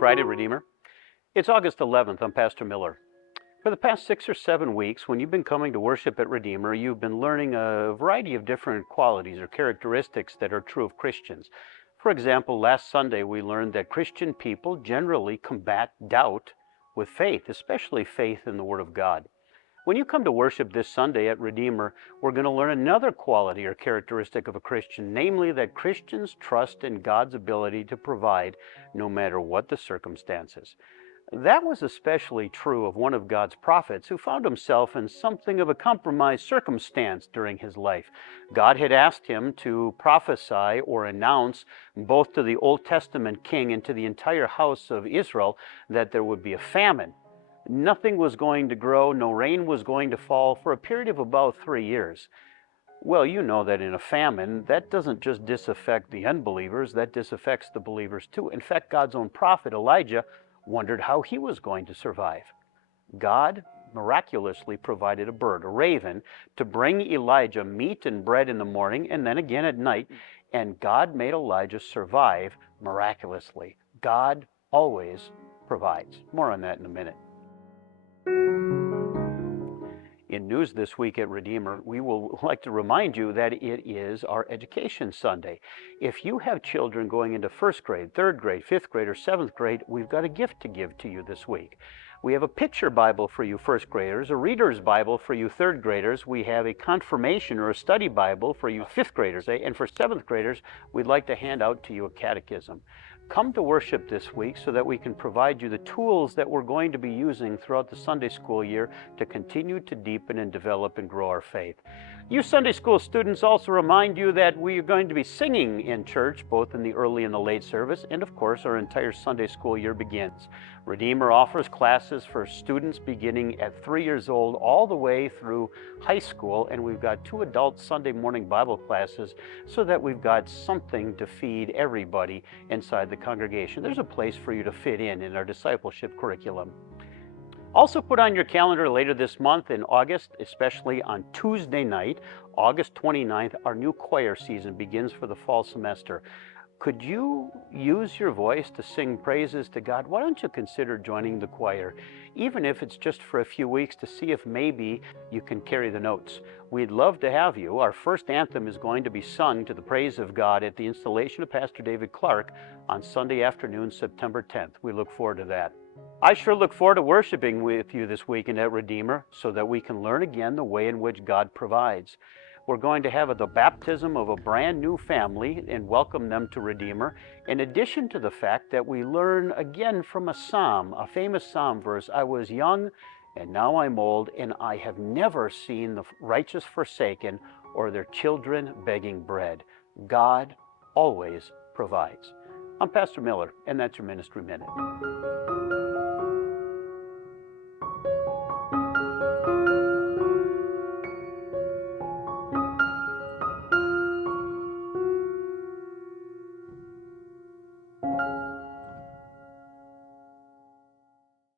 Friday, Redeemer. It's August 11th. I'm Pastor Miller. For the past 6 or 7 weeks, when you've been coming to worship at Redeemer, you've been learning a variety of different qualities or characteristics that are true of Christians. For example, last Sunday we learned that Christian people generally combat doubt with faith, especially faith in the Word of God. When you come to worship this Sunday at Redeemer, we're going to learn another quality or characteristic of a Christian, namely that Christians trust in God's ability to provide no matter what the circumstances. That was especially true of one of God's prophets who found himself in something of a compromised circumstance during his life. God had asked him to prophesy or announce both to the Old Testament king and to the entire house of Israel that there would be a famine. Nothing was going to grow, no rain was going to fall for a period of about 3 years. Well, you know that in a famine, that doesn't just disaffect the unbelievers, that disaffects the believers too. In fact, God's own prophet Elijah wondered how he was going to survive. God miraculously provided a bird, a raven, to bring Elijah meat and bread in the morning and then again at night, and God made Elijah survive miraculously. God always provides. More on that in a minute. In news this week at Redeemer, we will like to remind you that it is our Education Sunday. If you have children going into first grade, third grade, fifth grade, or seventh grade, we've got a gift to give to you this week. We have a picture Bible for you first graders, a reader's Bible for you third graders. We have a confirmation or a study Bible for you fifth graders. And for seventh graders, we'd like to hand out to you a catechism. Come to worship this week so that we can provide you the tools that we're going to be using throughout the Sunday school year to continue to deepen and develop and grow our faith. You Sunday school students also remind you that we are going to be singing in church, both in the early and the late service, and of course our entire Sunday school year begins. Redeemer offers classes for students beginning at 3 years old all the way through high school, and we've got 2 adult Sunday morning Bible classes so that we've got something to feed everybody inside the congregation. There's a place for you to fit in our discipleship curriculum. Also put on your calendar later this month in August, especially on Tuesday night, August 29th, our new choir season begins for the fall semester. Could you use your voice to sing praises to God? Why don't you consider joining the choir, even if it's just for a few weeks, to see if maybe you can carry the notes. We'd love to have you. Our first anthem is going to be sung to the praise of God at the installation of Pastor David Clark on Sunday afternoon, September 10th. We look forward to that. I sure look forward to worshiping with you this weekend at Redeemer so that we can learn again the way in which God provides. We're going to have the baptism of a brand new family and welcome them to Redeemer, in addition to the fact that we learn again from a psalm, a famous psalm verse, I was young and now I'm old, and I have never seen the righteous forsaken or their children begging bread. God always provides. I'm Pastor Miller, and that's your Ministry Minute.